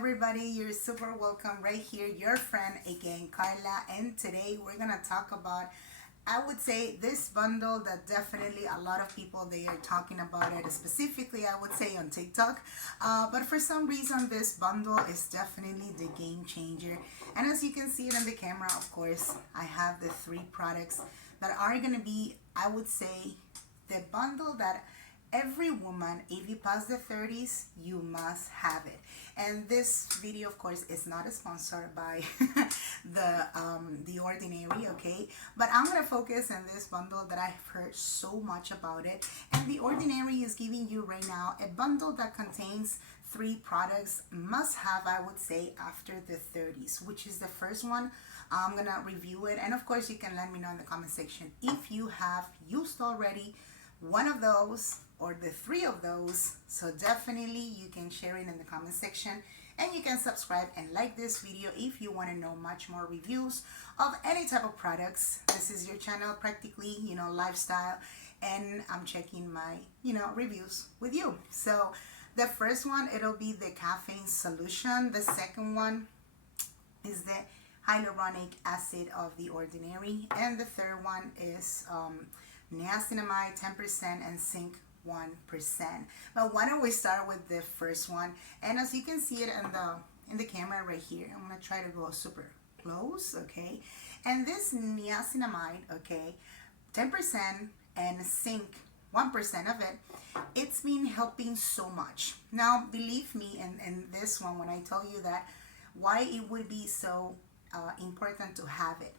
everybody, you're super welcome right here, your friend again, Carla, and today we're gonna talk about, I would say, this bundle that definitely a lot of people, they are talking about it, specifically I would say on TikTok, but for some reason this bundle is definitely the game changer. And as you can see it on the camera, of course, I have the 3 products that are gonna be, I would say, the bundle that every woman, if you pass the 30s, you must have it. And this video, of course, is not sponsored by the Ordinary, okay? But I'm gonna focus on this bundle that I've heard so much about it. And the Ordinary is giving you right now a bundle that contains 3 products must have, I would say, after the 30s, which is the first one. I'm gonna review it, and of course you can let me know in the comment section if you have used already one of those or the 3 of those. So definitely you can share it in the comment section, and you can subscribe and like this video if you want to know much more reviews of any type of products. This is your channel, practically, lifestyle, and I'm checking my reviews with you. So the first one, it'll be the caffeine solution. The second one is the hyaluronic acid of the Ordinary, and the third one is niacinamide 10% and zinc 1%. But why don't we start with the first one? And as you can see it in the camera right here, I'm gonna try to go super close, okay? And this niacinamide, okay, 10% and zinc 1% of it, it's been helping so much. Now believe me, in this one, when I tell you that why it would be so important to have it.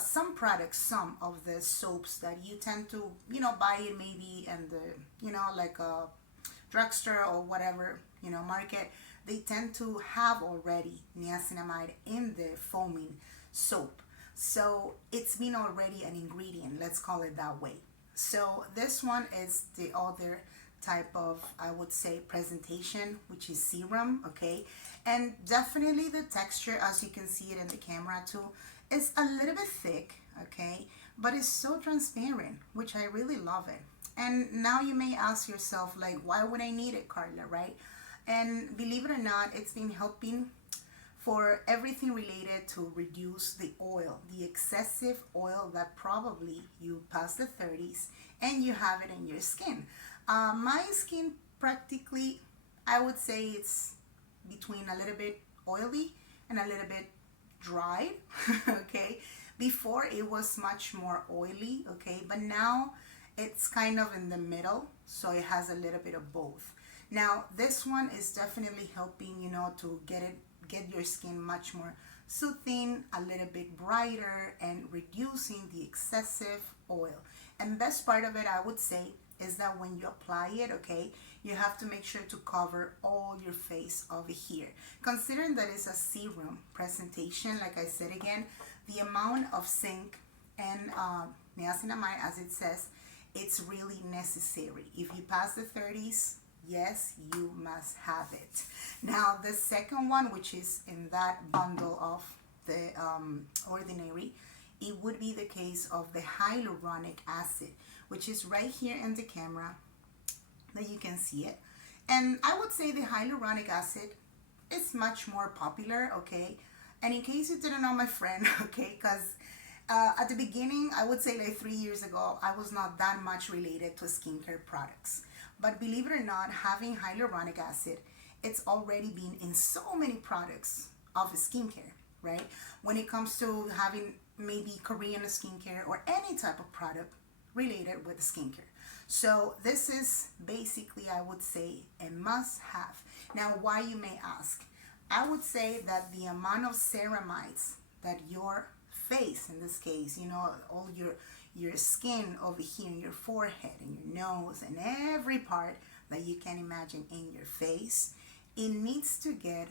Some products, some of the soaps that you tend to buy it maybe in the like a drugstore or whatever market, they tend to have already niacinamide in the foaming soap, so it's been already an ingredient, let's call it that way. So this one is the other type of, I would say, presentation, which is serum, okay? And definitely the texture, as you can see it in the camera too, is a little bit thick, okay? But it's so transparent, which I really love it. And now you may ask yourself, like, why would I need it, Carla, right? And believe it or not, it's been helping for everything related to reduce the oil, the excessive oil that probably you pass the 30s and you have it in your skin. My skin, practically, I would say it's between a little bit oily and a little bit dry, okay? Before it was much more oily, okay? But now it's kind of in the middle, so it has a little bit of both. Now this one is definitely helping, to get your skin much more soothing, a little bit brighter, and reducing the excessive oil. And best part of it, I would say, is that when you apply it, okay, you have to make sure to cover all your face over here. Considering that it's a serum presentation, like I said again, the amount of zinc and niacinamide, as it says, it's really necessary. If you pass the 30s, yes, you must have it. Now the second one, which is in that bundle of the Ordinary, it would be the case of the hyaluronic acid, which is right here in the camera that you can see it. And I would say the hyaluronic acid is much more popular, okay? And in case you didn't know, my friend, okay, because at the beginning, I would say like 3 years ago, I was not that much related to skincare products. But believe it or not, having hyaluronic acid, it's already been in so many products of skincare, right? When it comes to having maybe Korean skincare or any type of product related with skincare. So this is basically, I would say, a must-have. Now, why, you may ask? I would say that the amount of ceramides that your face, in this case, all your skin over here, in your forehead and your nose and every part that you can imagine in your face, it needs to get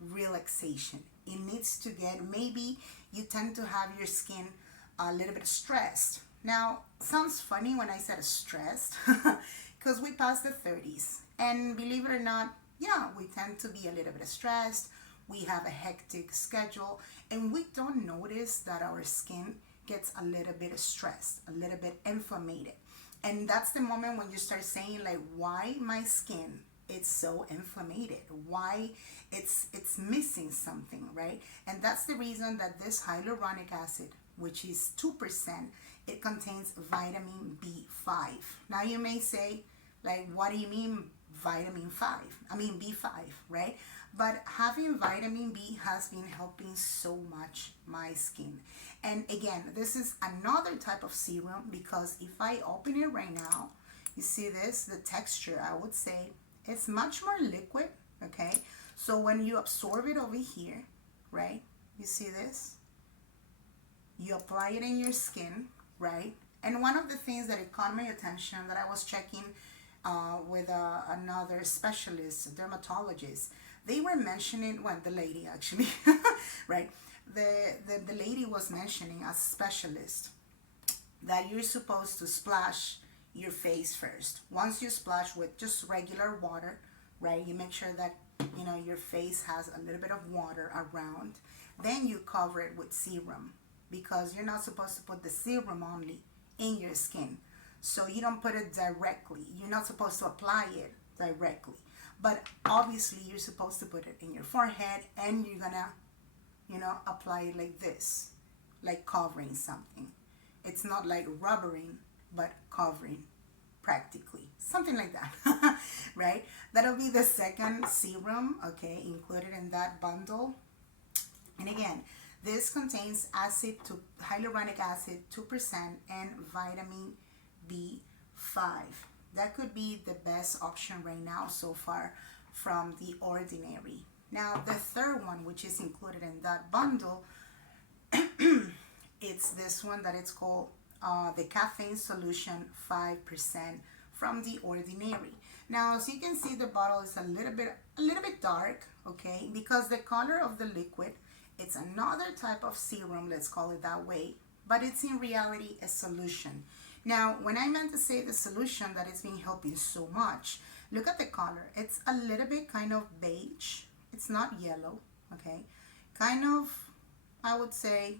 relaxation. It needs to get, maybe you tend to have your skin a little bit stressed. Now, sounds funny when I said stressed, because we passed the 30s, and believe it or not, yeah, we tend to be a little bit stressed. We have a hectic schedule, and we don't notice that our skin gets a little bit stressed, a little bit inflamed. And that's the moment when you start saying, like, why my skin it's so inflamed, why it's missing something, right? And that's the reason that this hyaluronic acid, which is 2%, it contains vitamin B5. Now you may say, like, what do you mean vitamin 5? I mean B5, right? But having vitamin B has been helping so much my skin. And again, this is another type of serum, because if I open it right now, you see this, the texture, I would say it's much more liquid, okay? So when you absorb it over here, right? You see this? You apply it in your skin, right? And one of the things that it caught my attention, that I was checking with another specialist, a dermatologist, they were mentioning, well, the lady actually, right? The lady was mentioning, as a specialist, that you're supposed to splash your face first. Once you splash with just regular water, right? You make sure that, you know, your face has a little bit of water around. Then you cover it with serum, because you're not supposed to put the serum only in your skin. So you don't put it directly. You're not supposed to apply it directly. But obviously you're supposed to put it in your forehead, and you're gonna, you know, apply it like this, like covering something. It's not like rubbering, but covering practically. Something like that, right? That'll be the second serum, okay, included in that bundle. And again, this contains hyaluronic acid 2% and vitamin B5. That could be the best option right now so far from The Ordinary. Now, the third one, which is included in that bundle, it's this one that it's called the Caffeine Solution 5% from The Ordinary. Now, as you can see, the bottle is a little bit dark, okay, because the color of the liquid, it's another type of serum, let's call it that way, but it's in reality a solution. Now, when I meant to say the solution that it's been helping so much, look at the color. It's a little bit kind of beige. It's not yellow, okay? Kind of, I would say,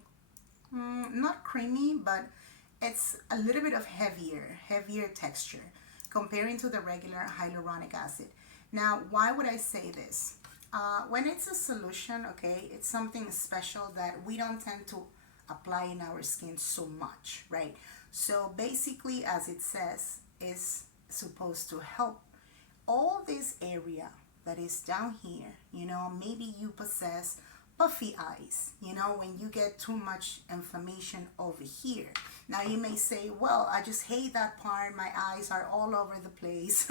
not creamy, but it's a little bit of heavier texture comparing to the regular hyaluronic acid. Now, why would I say this? When it's a solution, okay, it's something special that we don't tend to apply in our skin so much, right? So basically, as it says, is supposed to help all this area that is down here. You know, maybe you possess puffy eyes, you know, when you get too much inflammation over here. Now you may say, well, I just hate that part, my eyes are all over the place,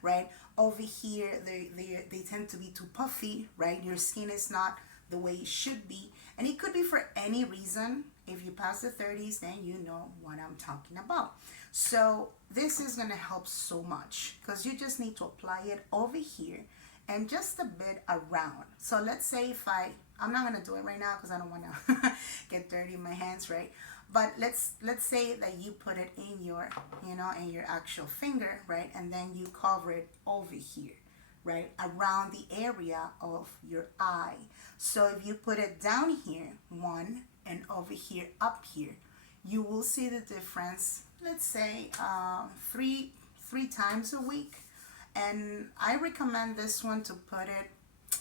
right? Over here, they tend to be too puffy, right? Your skin is not the way it should be. And it could be for any reason. If you pass the 30s, then you know what I'm talking about. So this is going to help so much, because you just need to apply it over here and just a bit around. So let's say if I'm not going to do it right now because I don't want to get dirty in my hands, right? But let's say that you put it in your, you know, in your actual finger, right? And then you cover it over here, right? Around the area of your eye. So if you put it down here, one, and over here, up here, you will see the difference, let's say three times a week. And I recommend this one to put it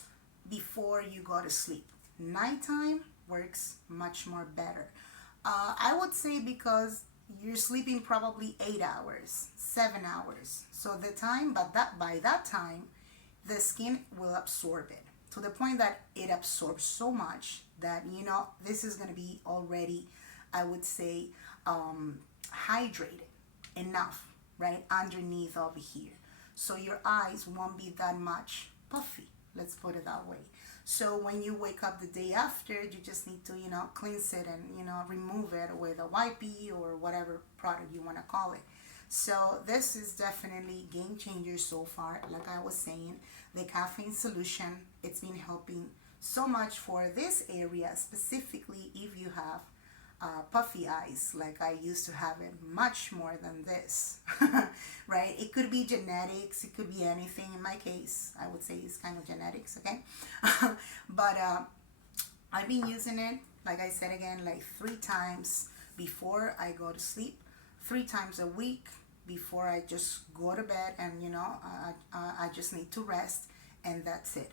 before you go to sleep. Nighttime works much more better. I would say because you're sleeping probably 8 hours, 7 hours. So the time, but by that time, the skin will absorb it to the point that it absorbs so much that, you know, this is going to be already, I would say, hydrated enough, right, underneath over here. So your eyes won't be that much puffy, let's put it that way. So when you wake up the day after, you just need to, you know, cleanse it and, you know, remove it with a wipey or whatever product you want to call it. So this is definitely game changer so far. Like I was saying, the caffeine solution, it's been helping so much for this area, specifically if you have puffy eyes, like I used to have it, much more than this, right? It could be genetics, it could be anything. In my case, I would say it's kind of genetics, okay? But I've been using it, like I said again, like 3 times before I go to sleep, 3 times a week, before I just go to bed, and I just need to rest, and that's it.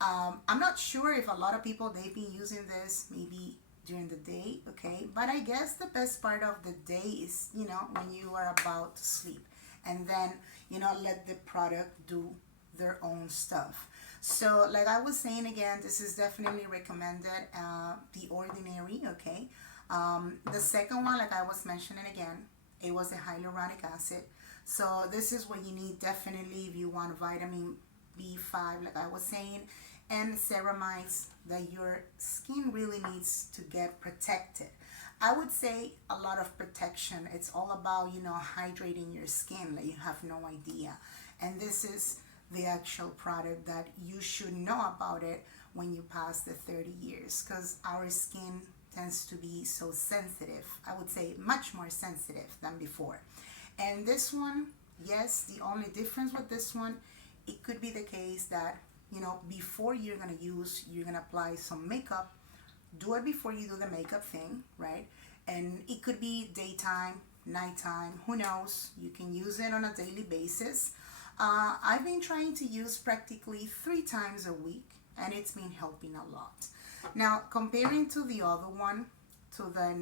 I'm not sure if a lot of people, they've been using this maybe during the day, okay, but I guess the best part of the day is when you are about to sleep, and then let the product do their own stuff. So like I was saying again, this is definitely recommended, The Ordinary, okay. The second one, like I was mentioning again, it was a hyaluronic acid. So this is what you need definitely if you want vitamin B5, like I was saying, and ceramides that your skin really needs to get protected. I would say a lot of protection. It's all about, hydrating your skin, like you have no idea. And this is the actual product that you should know about it when you pass the 30 years, because our skin tends to be so sensitive. I would say much more sensitive than before. And this one, yes, the only difference with this one, it could be the case that before you're gonna apply some makeup, do it before you do the makeup thing, right? And it could be daytime, nighttime, who knows. You can use it on a daily basis. I've been trying to use practically 3 times a week, and it's been helping a lot. Now, comparing to the other one, to the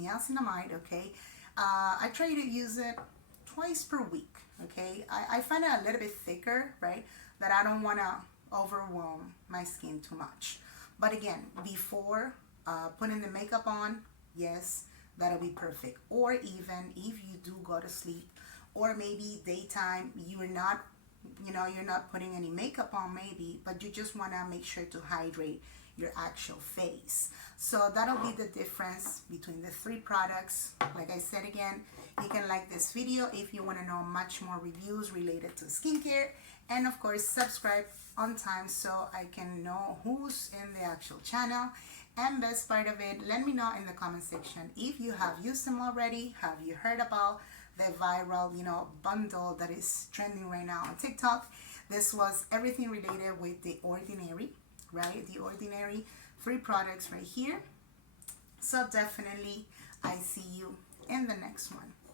niacinamide, okay, I try to use it twice per week, okay. I find it a little bit thicker, right, that I don't want to overwhelm my skin too much. But again, before putting the makeup on, yes, that'll be perfect. Or even if you do go to sleep, or maybe daytime, you're not putting any makeup on maybe, but you just want to make sure to hydrate your actual face. So that'll be the difference between the 3 products. Like I said again, you can like this video if you want to know much more reviews related to skincare, and of course subscribe on time so I can know who's in the actual channel. And best part of it, let me know in the comment section if you have used them already. Have you heard about the viral bundle that is trending right now on TikTok? This was everything related with The Ordinary, right? The Ordinary, 3 products right here. So definitely I see you in the next one.